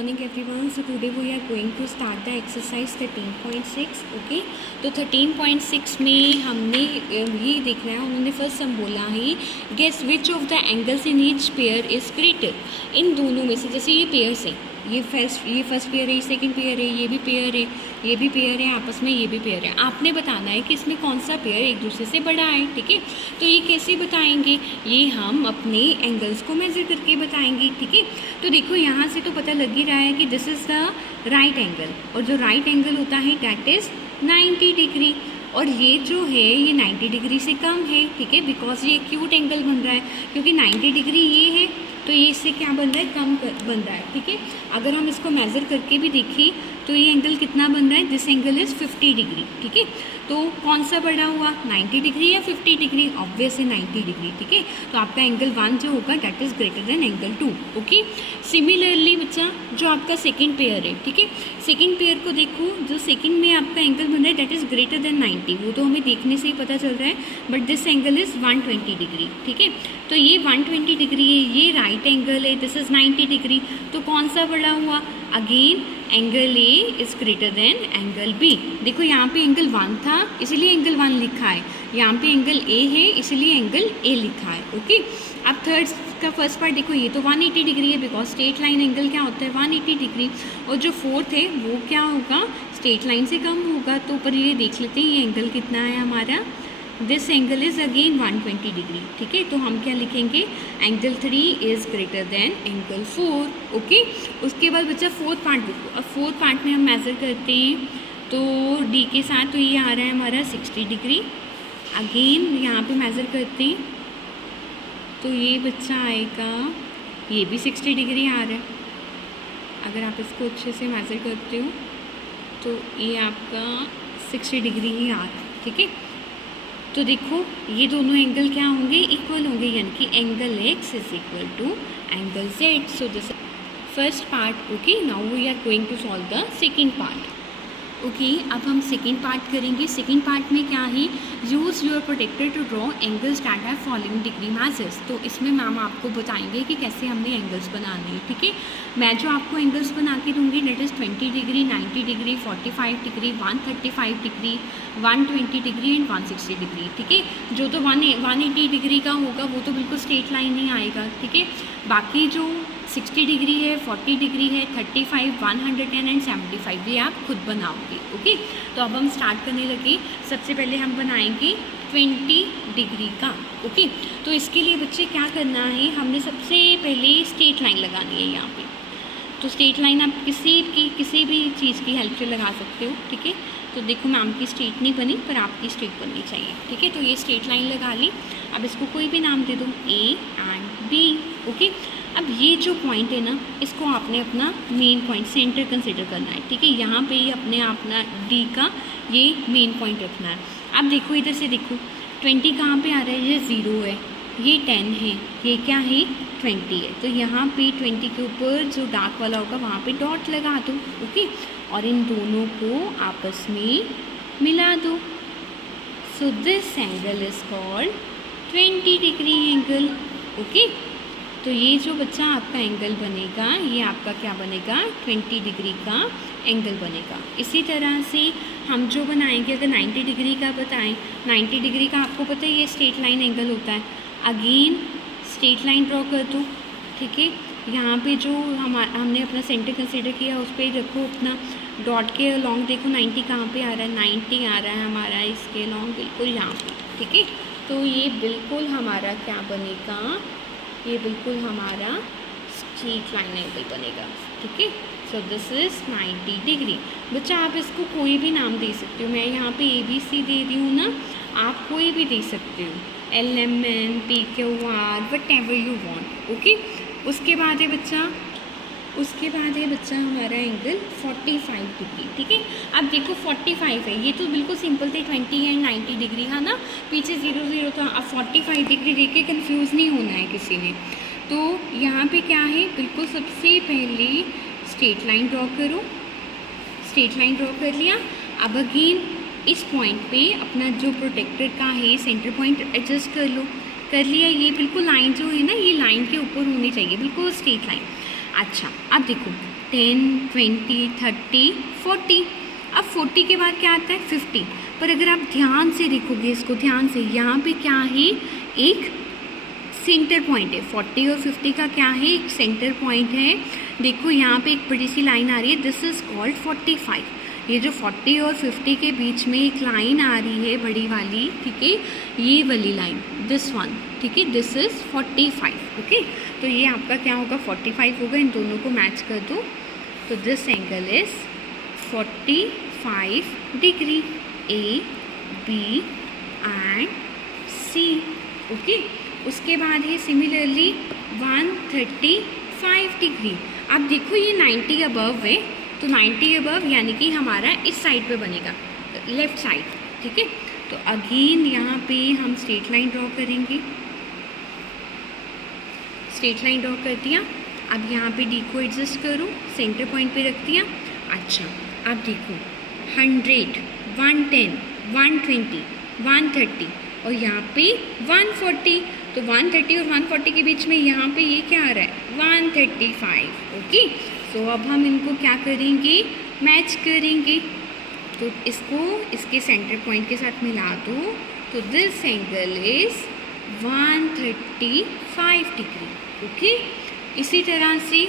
morning everyone. So today we are going to start the exercise 13.6. Okay, तो 13.6 में हमने ये देखना है. उन्होंने फर्स्ट सम बोला है guess which of the angles in each pair is greater. इन दोनों में से, जैसे ये पेयर्स है, ये फर्स्ट पेयर है, ये सेकंड पेयर है, ये भी पेयर है, ये भी पेयर है, आपस में ये भी पेयर है. आपने बताना है कि इसमें कौन सा पेयर एक दूसरे से बड़ा है. ठीक है, तो ये कैसे बताएंगे? ये हम अपने एंगल्स को मेजर करके बताएंगे. ठीक है, तो देखो यहाँ से तो पता लग ही रहा है कि this is the right angle, और जो राइट एंगल होता है डैट इज़ 90 डिग्री, और ये जो है ये 90 डिग्री से कम है. ठीक है, बिकॉज ये एक्यूट एंगल बन रहा है, क्योंकि 90 डिग्री ये है तो ये इससे क्या बन रहा है, कम बन रहा है. ठीक है, अगर हम इसको मेज़र करके भी देखें तो ये एंगल कितना बन रहा है, दिस एंगल इज़ 50 डिग्री. ठीक है, तो कौन सा बड़ा हुआ, 90 डिग्री या 50 डिग्री? Obviously 90 degree. ठीक है, तो आपका एंगल 1 जो होगा that is greater than angle 2. Okay, similarly बच्चा जो आपका सेकंड पेयर है, ठीक है, सेकंड पेयर को देखो, जो सेकंड में आपका एंगल बन रहा है डैट इज़ ग्रेटर देन 90. वो तो हमें देखने से ही पता चल रहा है, but this angle is 120 degree. ठीक है, तो ये 120 डिग्री है, ये राइट एंगल है, दिस इज़ 90 डिग्री. तो कौन सा बड़ा हुआ? Again angle A is greater than angle B. देखो यहाँ पे एंगल 1 था इसलिए एंगल 1 लिखा है, यहाँ पे एंगल ए है इसलिए एंगल ए लिखा है. ओके, अब थर्ड का फर्स्ट पार्ट देखो, ये तो 180 डिग्री है, बिकॉज स्ट्रेट लाइन एंगल क्या होता है, 180 डिग्री. और जो फोर्थ है वो क्या होगा, स्ट्रेट लाइन से कम होगा. तो ऊपर ये देख लेते हैं ये एंगल कितना है हमारा, this angle is again 120 degree. ठीक है, तो हम क्या लिखेंगे, angle 3 is greater than angle 4. Okay, उसके बाद बच्चा फोर्थ पार्ट देखो. अब फोर्थ पार्ट में हम मेज़र करते हैं तो डी के साथ, तो ये आ रहा है हमारा 60 डिग्री. अगेन यहाँ पे मेज़र करते हैं तो ये बच्चा आएगा, ये भी 60 डिग्री आ रहा है. अगर आप इसको अच्छे से मेज़र करते हो तो ये आपका 60 डिग्री ही आ रहा है. ठीक है, तो देखो ये दोनों एंगल क्या होंगे, इक्वल होंगे, यानी कि angle x is equal to angle z. So this first part. Okay, now we are going to solve the second part. Okay, अब हम सेकेंड पार्ट करेंगे. सेकेंड पार्ट में क्या है, use your protractor to draw angles that have following degree measures. तो इसमें ma'am आपको बताएंगे कि कैसे हमने एंगल्स बनाने हैं. ठीक है, मैं जो आपको एंगल्स बना के दूँगी that is 20 degree, 90 degree, 45 degree, 135 degree, 120 degree and 160 degree. ठीक है, जो तो 180 डिग्री का होगा वो तो बिल्कुल स्ट्रेट लाइन ही आएगा. ठीक है, बाकी जो 60 डिग्री है, 40 डिग्री है, 35, 110 एंड 75 ये आप खुद बनाओगे. ओके, तो अब हम स्टार्ट करने लगे. सबसे पहले हम बनाएंगे 20 डिग्री का. ओके, तो इसके लिए बच्चे क्या करना है, हमने सबसे पहले स्ट्रेट लाइन लगानी है यहाँ पे. तो स्ट्रेट लाइन आप किसी भी चीज़ की हेल्प से लगा सकते हो. ठीक है, तो देखो मैम की स्ट्रेट नहीं बनी पर आपकी स्ट्रेट बननी चाहिए. ठीक है, तो ये स्ट्रेट लाइन लगा ली. अब इसको कोई भी नाम दे दो, ए एंड बी. ओके, अब ये जो पॉइंट है ना, इसको आपने अपना मेन पॉइंट सेंटर कंसिडर करना है. ठीक है, यहाँ पे ही अपना डी का ये मेन पॉइंट रखना है. अब देखो इधर से देखो 20 कहाँ पे आ रहा है, ये 0 है, ये 10 है, ये क्या है 20 है. तो यहाँ पे 20 के ऊपर जो डार्क वाला होगा वहाँ पे डॉट लगा दो. ओके, और इन दोनों को आपस में मिला दो. So this angle is called 20 degree angle. Okay, तो ये जो बच्चा आपका एंगल बनेगा ये आपका क्या बनेगा, 20 डिग्री का एंगल बनेगा. इसी तरह से हम जो बनाएंगे, अगर 90 डिग्री का बताएं, 90 डिग्री का आपको पता है ये स्ट्रेट लाइन एंगल होता है. अगेन स्ट्रेट लाइन ड्रॉ कर दो. ठीक है, यहाँ पे जो हमने अपना सेंटर कंसिडर किया उस पर रखो अपना डॉट के अलॉन्ग. देखो 90 कहाँ पे आ रहा है, 90 आ रहा है हमारा इसके अलॉन्ग बिल्कुल यहाँ पे. ठीक है, तो ये बिल्कुल हमारा क्या बनेगा, ये बिल्कुल हमारा स्ट्रेट लाइन एंगल बनेगा. ठीक है, सो दिस इज़ 90 डिग्री. बच्चा आप इसको कोई भी नाम दे सकते हो. मैं यहाँ पे ABC दे दी हूँ ना, आप कोई भी दे सकते हो, LMN, PQR, what ever you want. Okay, उसके बाद है बच्चा हमारा एंगल 45 डिग्री. ठीक है, अब देखो 45 है, ये तो बिल्कुल सिंपल थे, 20 एंड 90 डिग्री है ना, पीछे 0 था. अब 45 डिग्री देख के कन्फ्यूज़ नहीं होना है किसी ने. तो यहाँ पे क्या है, बिल्कुल सबसे पहले स्ट्रेट लाइन ड्रॉ करो. स्ट्रेट लाइन ड्रॉ कर लिया. अब अगेन इस पॉइंट पे अपना जो प्रोटेक्टर का है सेंटर पॉइंट एडजस्ट कर लो. कर लिया, ये बिल्कुल लाइन जो है ना, ये लाइन के ऊपर होनी चाहिए, बिल्कुल स्ट्रेट लाइन. अच्छा, अब देखो 10, 20, 30, 40। अब 40 के बाद क्या आता है 50। पर अगर आप ध्यान से देखोगे इसको ध्यान से, यहाँ पे क्या है एक सेंटर पॉइंट है। 40 और 50 का क्या है एक सेंटर पॉइंट है। देखो यहाँ पे एक बड़ी सी लाइन आ रही है, दिस इज़ कॉल्ड 45। ये जो 40 और 50 के बीच में एक लाइन आ रही है बड़ी वाली, ठीक है, ये वाली लाइन, दिस वन, ठीक है, दिस इज़ 45। ओके, तो ये आपका क्या होगा 45 होगा। इन दोनों को मैच कर दो तो this angle is 45 degree, A B and C. Okay, उसके बाद है सिमिलरली 135 डिग्री। अब देखो ये 90 अबव है, तो 90 अबव यानी कि हमारा इस साइड पे बनेगा, लेफ्ट साइड, ठीक है। तो अगेन यहाँ पे हम स्ट्रेट लाइन ड्रॉ करेंगे, स्ट्रेट लाइन ड्रॉ कर दिया। अब यहाँ पे डी को एडजस्ट करो, सेंटर पॉइंट पे रख दिया। अच्छा, अब देखो 100, 110, 120, 130 और यहाँ पे 140। तो 130 और 140 के बीच में यहाँ पे ये क्या आ रहा है 135। ओके, तो अब हम इनको क्या करेंगे मैच करेंगे। तो इसको इसके सेंटर पॉइंट के साथ मिला दो, तो this angle is 135 degree. Okay, इसी तरह से